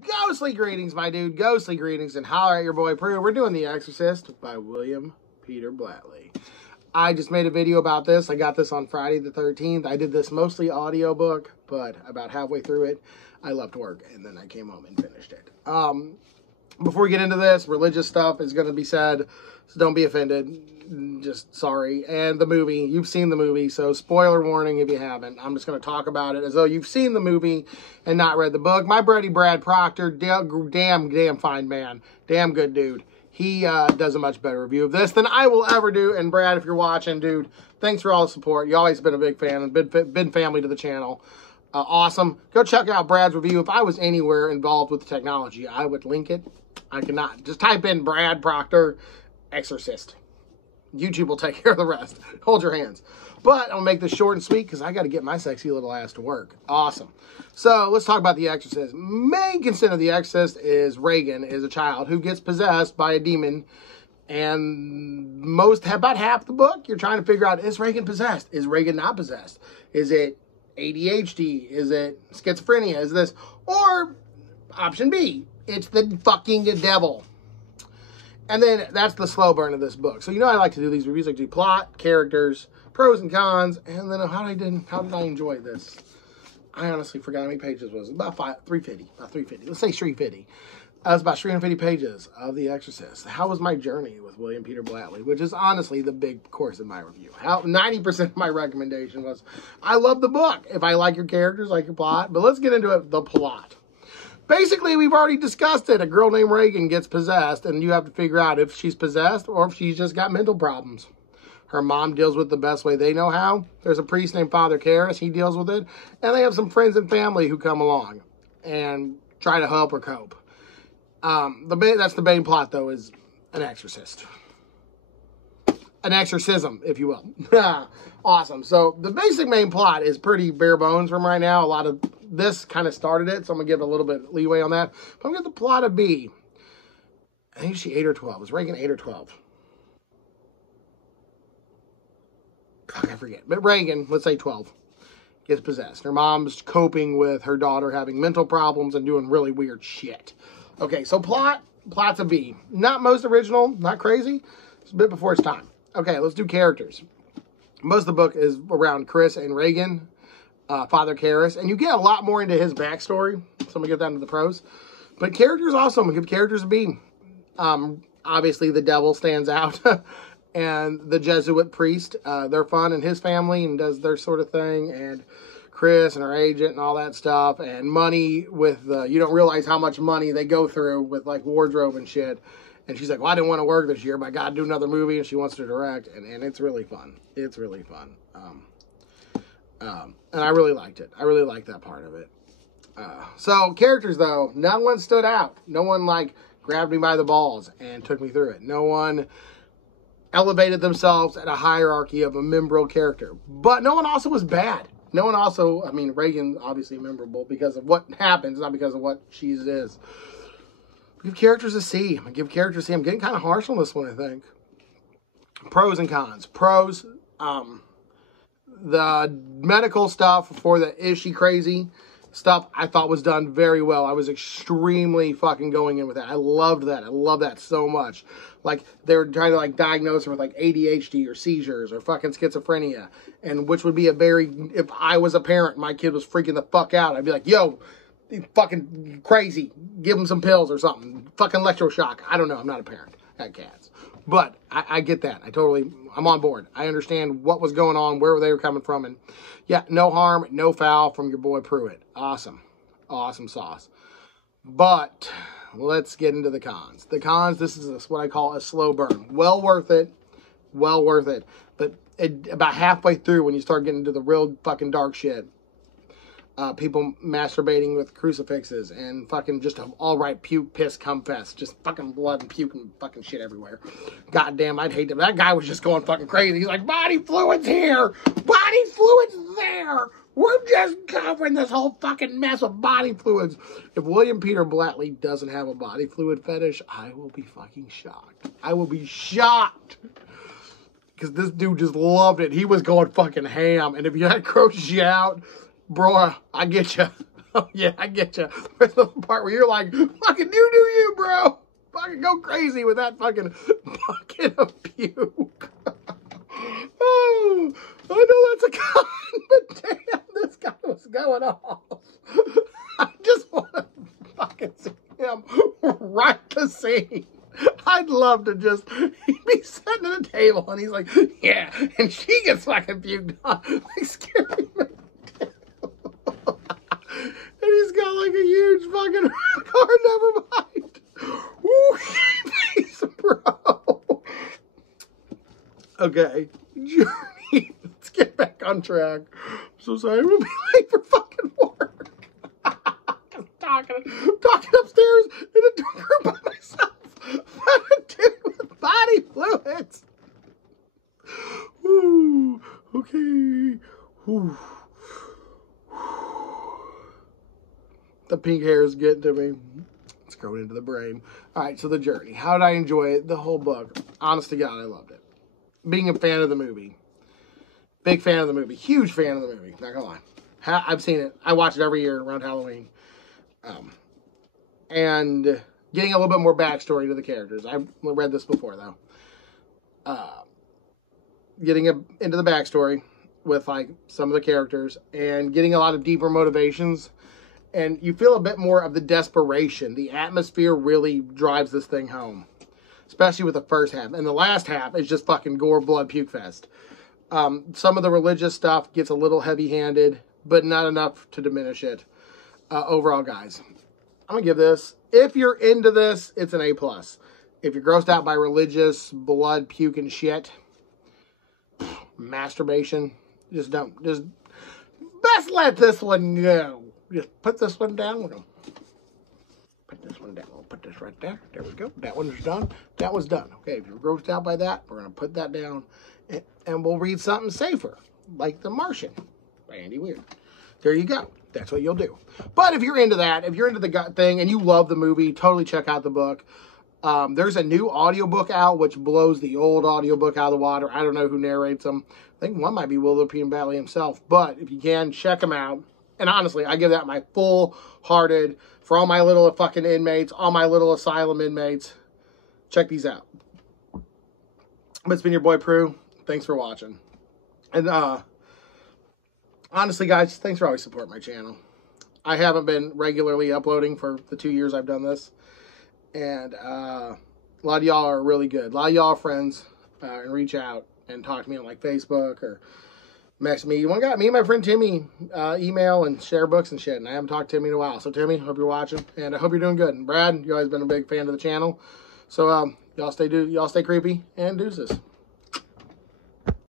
Ghostly greetings, my dude. Ghostly greetings, and holler at your boy Prue. We're doing The Exorcist by William Peter Blatty. I just made a video about this. I got this on Friday the 13th. I did this mostly audiobook, but about halfway through it, I left work, and then I came home and finished it. Before we get into this, religious stuff is going to be said, so don't be offended. Just sorry. And the movie, you've seen the movie, so spoiler warning if you haven't. I'm just going to talk about it as though you've seen the movie and not read the book. My buddy Brad Proctor, damn fine man, damn good dude. He does a much better review of this than I will ever do. And Brad, if you're watching, dude, thanks for all the support. You've always been a big fan and been family to the channel. Awesome. Go check out Brad's review. If I was anywhere involved with the technology, I would link it. I cannot. Just type in Brad Proctor, Exorcist. YouTube will take care of the rest. Hold your hands. But I'll make this short and sweet because I got to get my sexy little ass to work. Awesome. So let's talk about The Exorcist. Main concern of The Exorcist is Reagan is a child who gets possessed by a demon. And about half the book, you're trying to figure out, is Reagan possessed? Is Reagan not possessed? Is it ADHD? Is it schizophrenia? Is this? Or option B, it's the fucking devil. And then that's the slow burn of this book. So you know I like to do these reviews. I do plot, characters, pros and cons, and then how did I enjoy this? I honestly forgot how many pages it was. About 350. About 350. Let's say 350. That was about 350 pages of The Exorcist. How was my journey with William Peter Blatty? Which is honestly the big course in my review. 90% of my recommendation was, I love the book. If I like your characters, like your plot. But let's get into it, the plot. Basically, we've already discussed it. A girl named Reagan gets possessed, and you have to figure out if she's possessed or if she's just got mental problems. Her mom deals with it the best way they know how. There's a priest named Father Karras. He deals with it. And they have some friends and family who come along and try to help her cope. That's the main plot, though, is an exorcist. An exorcism, if you will. Awesome. So the basic main plot is pretty bare bones from right now. A lot of this kind of started it, so I'm going to give it a little bit of leeway on that. But I'm going to get the plot of B. I think she 8 or 12. Was Reagan 8 or 12? Fuck, I forget. But Reagan, let's say 12, gets possessed. Her mom's coping with her daughter having mental problems and doing really weird shit. Okay, so plot's a B. Not most original, not crazy. It's a bit before its time. Okay, let's do characters. Most of the book is around Chris and Reagan, Father Karras, and you get a lot more into his backstory, so I'm going to get that into the pros. But characters also, I'm going to give characters a B. Obviously, the devil stands out, and the Jesuit priest, they're fun, and his family, and does their sort of thing, and Chris and her agent and all that stuff, and money with, you don't realize how much money they go through with, like, wardrobe and shit. And she's like, well, I didn't want to work this year, but I got to do another movie, and she wants to direct, and it's really fun. It's really fun. And I really liked it. I really liked that part of it. So, characters, though, no one stood out. No one, like, grabbed me by the balls and took me through it. No one elevated themselves at a hierarchy of a memorable character. But no one also was bad. No one also, I mean, Reagan's obviously memorable because of what happens, not because of what she is. Give characters a C. I give characters a C. I'm getting kind of harsh on this one, I think. Pros and cons. Pros, the medical stuff for the is she crazy stuff I thought was done very well. I was extremely fucking going in with that. I loved that. I love that so much. Like, they were trying to, like, diagnose her with, like, ADHD or seizures or fucking schizophrenia. And which would be if I was a parent, my kid was freaking the fuck out. I'd be like, yo, fucking crazy. Give him some pills or something. Fucking electroshock. I don't know. I'm not a parent. I had cats. But I get that. I'm on board. I understand what was going on, where they were coming from. And yeah, no harm, no foul from your boy Pruitt. Awesome. Awesome sauce. But let's get into the cons. The cons, this is what I call a slow burn. Well worth it. Well worth it. But about halfway through, when you start getting into the real fucking dark shit, people masturbating with crucifixes and fucking just all right puke, piss, cum fest. Just fucking blood and puke and fucking shit everywhere. Goddamn, I'd hate to. That guy was just going fucking crazy. He's like, body fluids here. Body fluids there. We're just covering this whole fucking mess of body fluids. If William Peter Blatty doesn't have a body fluid fetish, I will be fucking shocked. I will be shocked. Because this dude just loved it. He was going fucking ham. And if that grosses you out, bro, I get you. Oh, yeah, I get you. There's the part where you're like, fucking you, bro. Fucking go crazy with that fucking bucket of puke. Oh, I know that's a con, but damn, this guy was going off. I just want to fucking see him write the scene. I'd love to just, he'd be sitting at a table and he's like, yeah, and she gets fucking puked on. Like, scary man. And he's got like a huge fucking red card, never mind. Woo, face, bro. Okay, Journey, let's get back on track. I'm so sorry, I'm gonna be late for fucking work. I'm talking upstairs in a dark room by myself. I'm a dude with body fluids. Ooh, okay. Ooh. The pink hair is getting to me. It's going into the brain. All right, so The Journey. How did I enjoy it? The whole book. Honest to God, I loved it. Being a fan of the movie. Big fan of the movie. Huge fan of the movie. Not gonna lie. I've seen it. I watch it every year around Halloween. And getting a little bit more backstory to the characters. I've read this before, though. Getting into the backstory with, like, some of the characters. And getting a lot of deeper motivations. And you feel a bit more of the desperation. The atmosphere really drives this thing home. Especially with the first half. And the last half is just fucking gore, blood, puke fest. Some of the religious stuff gets a little heavy-handed, but not enough to diminish it. Overall, guys, I'm going to give this, if you're into this, it's an A+. If you're grossed out by religious, blood, puke, and shit, masturbation, just best let this one go. Just put this one down. We're going to put this one down. We'll put this right there. There we go. That one's done. That one's done. Okay, if you're grossed out by that, we're going to put that down. And we'll read something safer, like The Martian by Andy Weir. There you go. That's what you'll do. But if you're into that, if you're into the gut thing and you love the movie, totally check out the book. There's a new audiobook out, which blows the old audiobook out of the water. I don't know who narrates them. I think one might be Willow P. and Batley himself. But if you can, check them out. And honestly, I give that my full-hearted, for all my little fucking inmates, all my little asylum inmates, check these out. But it's been your boy Prue. Thanks for watching. And honestly, guys, thanks for always supporting my channel. I haven't been regularly uploading for the 2 years I've done this. And a lot of y'all are really good. A lot of y'all are friends and reach out and talk to me on like Facebook or message me. One got me and my friend Timmy email and share books and shit. And I haven't talked to Timmy in a while. So Timmy, hope you're watching. And I hope you're doing good. And Brad, you always been a big fan of the channel. So y'all stay creepy and deuces.